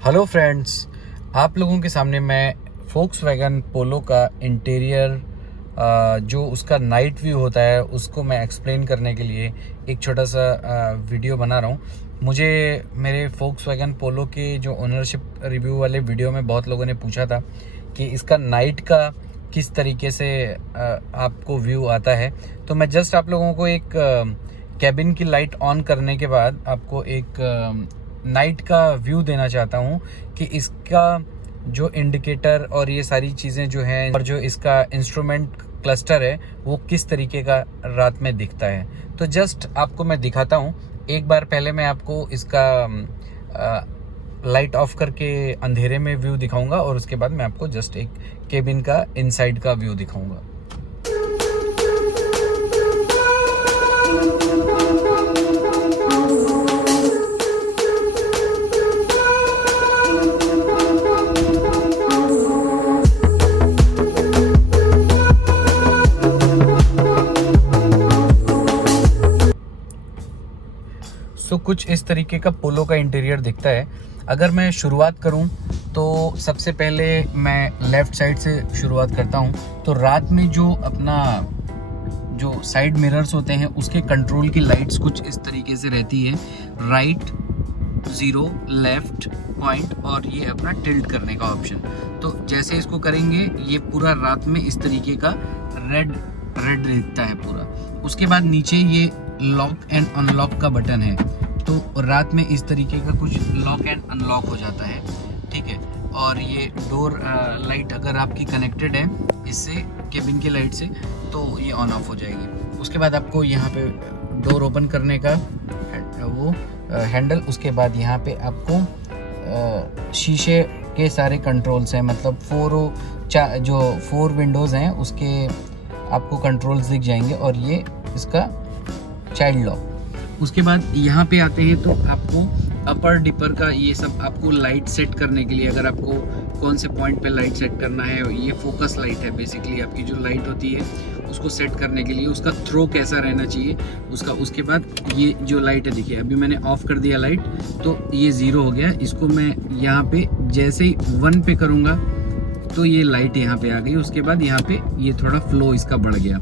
Hello friends, आप लोगों के सामने मैं फोक्सवैगन पोलो का इंटीरियर जो उसका नाइट व्यू होता है उसको मैं एक्सप्लेन करने के लिए एक छोटा सा वीडियो बना रहा हूँ। मुझे मेरे फोक्सवैगन पोलो के जो ओनरशिप रिव्यू वाले वीडियो में बहुत लोगों ने पूछा था कि इसका नाइट का किस तरीके से आपको व्यू आता है। तो मैं जस्ट आप लोगों को एक कैबिन की लाइट ऑन करने के बाद आपको एक नाइट का व्यू देना चाहता हूँ कि इसका जो इंडिकेटर और ये सारी चीज़ें जो हैं और जो इसका इंस्ट्रूमेंट क्लस्टर है वो किस तरीके का रात में दिखता है। तो जस्ट आपको मैं दिखाता हूँ। एक बार पहले मैं आपको इसका लाइट ऑफ करके अंधेरे में व्यू दिखाऊंगा और उसके बाद मैं आपको जस्ट एक केबिन का इनसाइड का व्यू दिखाऊंगा। सो कुछ इस तरीके का पोलो का इंटीरियर दिखता है। अगर मैं शुरुआत करूं तो सबसे पहले मैं लेफ़्ट साइड से शुरुआत करता हूं। तो रात में जो अपना जो साइड मिरर्स होते हैं उसके कंट्रोल की लाइट्स कुछ इस तरीके से रहती है। राइट, ज़ीरो, लेफ़्ट, पॉइंट और ये अपना टिल्ट करने का ऑप्शन। तो जैसे इसको करेंगे ये पूरा रात में इस तरीके का रेड रेड दिखता है पूरा। उसके बाद नीचे ये लॉक एंड अनलॉक का बटन है, तो रात में इस तरीके का कुछ लॉक एंड अनलॉक हो जाता है, ठीक है। और ये डोर लाइट अगर आपकी कनेक्टेड है इससे केबिन की लाइट से तो ये ऑन ऑफ हो जाएगी। उसके बाद आपको यहाँ पे डोर ओपन करने का वो हैंडल, उसके बाद यहाँ पे आपको शीशे के सारे कंट्रोल्स हैं, मतलब जो 4 विंडोज़ हैं उसके आपको कंट्रोल्स दिख जाएंगे और ये इसका चाइल्ड लॉक। उसके बाद यहाँ पे आते हैं तो आपको अपर डिपर का ये सब आपको लाइट सेट करने के लिए, अगर आपको कौन से पॉइंट पे लाइट सेट करना है, ये फोकस लाइट है बेसिकली आपकी जो लाइट होती है उसको सेट करने के लिए, उसका थ्रो कैसा रहना चाहिए उसका। उसके बाद ये जो लाइट है देखिए अभी मैंने ऑफ कर दिया लाइट तो ये 0 हो गया। इसको मैं यहाँ पे जैसे ही 1 पे करूँगा तो ये लाइट यहाँ पे आ गई। उसके बाद यहाँ पे ये थोड़ा फ्लो इसका बढ़ गया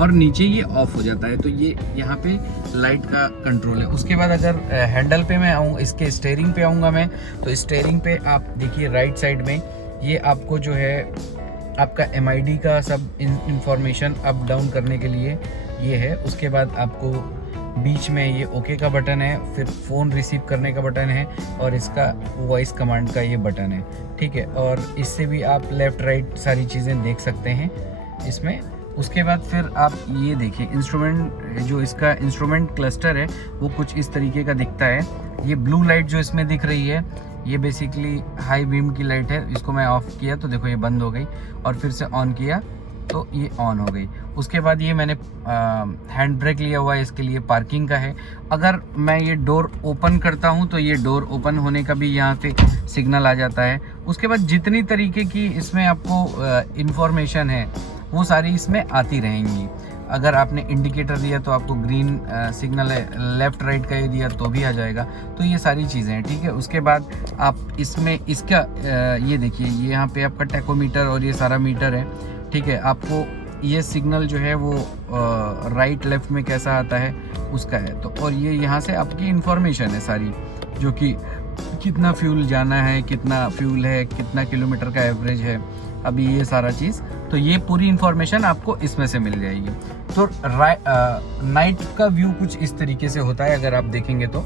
और नीचे ये ऑफ हो जाता है। तो ये यहाँ पे लाइट का कंट्रोल है। उसके बाद अगर हैंडल पे मैं आऊँ, इसके स्टीयरिंग पे आऊँगा मैं, तो स्टीयरिंग पे आप देखिए राइट साइड में ये आपको जो है आपका MID का सब इंफॉर्मेशन अप डाउन करने के लिए ये है। उसके बाद आपको बीच में ये ओके का बटन है, फिर फ़ोन रिसीव करने का बटन है और इसका वॉइस कमांड का ये बटन है, ठीक है। और इससे भी आप लेफ़्ट राइट सारी चीज़ें देख सकते हैं इसमें। उसके बाद फिर आप ये देखिए इंस्ट्रूमेंट, जो इसका इंस्ट्रूमेंट क्लस्टर है वो कुछ इस तरीके का दिखता है। ये ब्लू लाइट जो इसमें दिख रही है ये बेसिकली हाई बीम की लाइट है। इसको मैं ऑफ़ किया तो देखो ये बंद हो गई और फिर से ऑन किया तो ये ऑन हो गई। उसके बाद ये मैंने हैंड ब्रेक लिया हुआ है, इसके लिए पार्किंग का है। अगर मैं ये डोर ओपन करता हूँ तो ये डोर ओपन होने का भी यहाँ पे सिग्नल आ जाता है। उसके बाद जितनी तरीके की इसमें आपको इंफॉर्मेशन है वो सारी इसमें आती रहेंगी। अगर आपने इंडिकेटर दिया तो आपको ग्रीन सिग्नल है, लेफ़्ट राइट का ये दिया तो भी आ जाएगा। तो ये सारी चीज़ें हैं, ठीक है। उसके बाद आप इसमें इसका ये देखिए ये यहाँ पे आपका टैकोमीटर और ये सारा मीटर है, ठीक है। आपको ये सिग्नल जो है वो राइट लेफ़्ट में कैसा आता है उसका है। तो और ये यहाँ से आपकी इन्फॉर्मेशन है सारी, जो कि कितना फ्यूल जाना है, कितना फ्यूल है, कितना किलोमीटर का एवरेज है अभी, ये सारा चीज़। तो ये पूरी इन्फॉर्मेशन आपको इसमें से मिल जाएगी। तो नाइट का व्यू कुछ इस तरीके से होता है अगर आप देखेंगे तो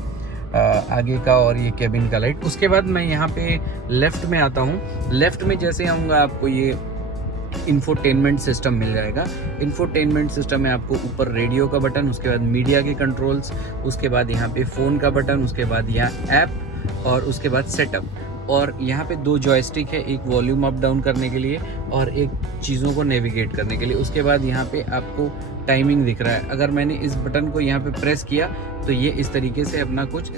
आगे का और ये केबिन का लाइट। उसके बाद मैं यहाँ पे लेफ़्ट में आता हूँ। लेफ़्ट में जैसे आऊँगा आपको ये इंफोटेनमेंट सिस्टम मिल जाएगा। इंफोटेनमेंट सिस्टम में आपको ऊपर रेडियो का बटन, उसके बाद मीडिया के कंट्रोल्स, उसके बाद यहाँ पे फ़ोन का बटन, उसके बाद यहाँ ऐप और उसके बाद सेटअप। और यहाँ पे 2 जॉयस्टिक है, एक वॉल्यूम अप डाउन करने के लिए और एक चीज़ों को नेविगेट करने के लिए। उसके बाद यहाँ पे आपको टाइमिंग दिख रहा है। अगर मैंने इस बटन को यहाँ पे प्रेस किया तो ये इस तरीके से अपना कुछ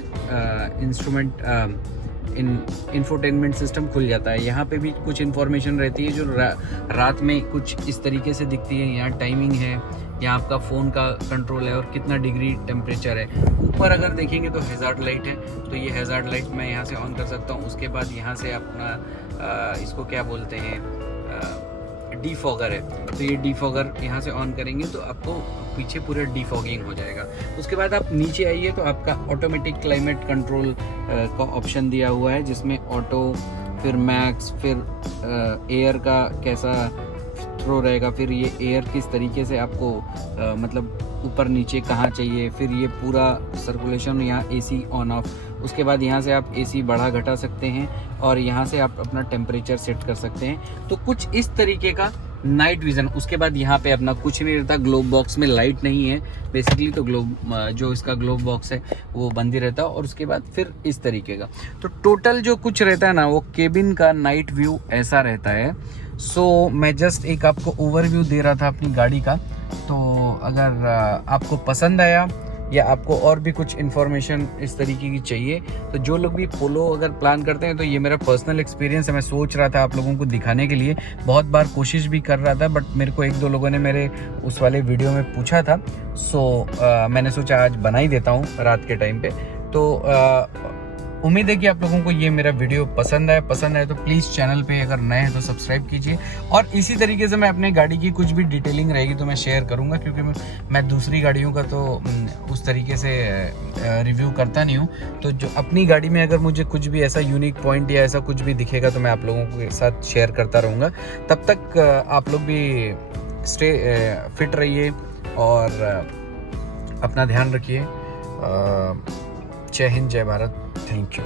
इंफोटेनमेंट सिस्टम खुल जाता है। यहाँ पे भी कुछ इन्फॉर्मेशन रहती है जो रात में कुछ इस तरीके से दिखती है। यहाँ टाइमिंग है, यहाँ आपका फ़ोन का कंट्रोल है और कितना डिग्री टेम्परेचर है। ऊपर अगर देखेंगे तो हैज़ार्ड लाइट है, तो ये हैज़ार्ड लाइट मैं यहाँ से ऑन कर सकता हूँ। उसके बाद यहाँ से अपना इसको क्या बोलते हैं, डीफॉगर है, तो ये डीफॉगर यहाँ से ऑन करेंगे तो आपको पीछे पूरा डीफॉगिंग हो जाएगा। उसके बाद आप नीचे आइए तो आपका ऑटोमेटिक क्लाइमेट कंट्रोल का ऑप्शन दिया हुआ है, जिसमें ऑटो, फिर मैक्स, फिर एयर का कैसा थ्रो रहेगा, फिर ये एयर किस तरीके से आपको मतलब ऊपर नीचे कहाँ चाहिए, फिर ये पूरा सर्कुलेशन, यहाँ एसी ऑन ऑफ। उसके बाद यहाँ से आप एसी बढ़ा घटा सकते हैं और यहाँ से आप अपना टेम्परेचर सेट कर सकते हैं। तो कुछ इस तरीके का नाइट विज़न। उसके बाद यहाँ पे अपना कुछ नहीं रहता, ग्लोब बॉक्स में लाइट नहीं है बेसिकली, तो ग्लोब जो इसका ग्लोब बॉक्स है वो बंद ही रहता है। और उसके बाद फिर इस तरीके का, तो टोटल जो कुछ रहता है ना, वो केबिन का नाइट व्यू ऐसा रहता है। सो मैं जस्ट एक आपको ओवरव्यू दे रहा था अपनी गाड़ी का। तो अगर आपको पसंद आया या आपको और भी कुछ इन्फॉर्मेशन इस तरीके की चाहिए, तो जो लोग भी पोलो अगर प्लान करते हैं, तो ये मेरा पर्सनल एक्सपीरियंस है। मैं सोच रहा था आप लोगों को दिखाने के लिए, बहुत बार कोशिश भी कर रहा था, बट मेरे को 1-2 लोगों ने मेरे उस वाले वीडियो में पूछा था। सो मैंने सोचा आज बना ही देता हूँ रात के टाइम पे। तो उम्मीद है कि आप लोगों को ये मेरा वीडियो पसंद आए तो प्लीज़ चैनल पे अगर नए हैं तो सब्सक्राइब कीजिए। और इसी तरीके से मैं अपने गाड़ी की कुछ भी डिटेलिंग रहेगी तो मैं शेयर करूंगा, क्योंकि मैं दूसरी गाड़ियों का तो उस तरीके से रिव्यू करता नहीं हूँ। तो जो अपनी गाड़ी में अगर मुझे कुछ भी ऐसा यूनिक पॉइंट या ऐसा कुछ भी दिखेगा तो मैं आप लोगों के साथ शेयर करता रहूँगा। तब तक आप लोग भी स्टे फिट रहिए और अपना ध्यान रखिए। जय हिंद, जय भारत, थैंक यू।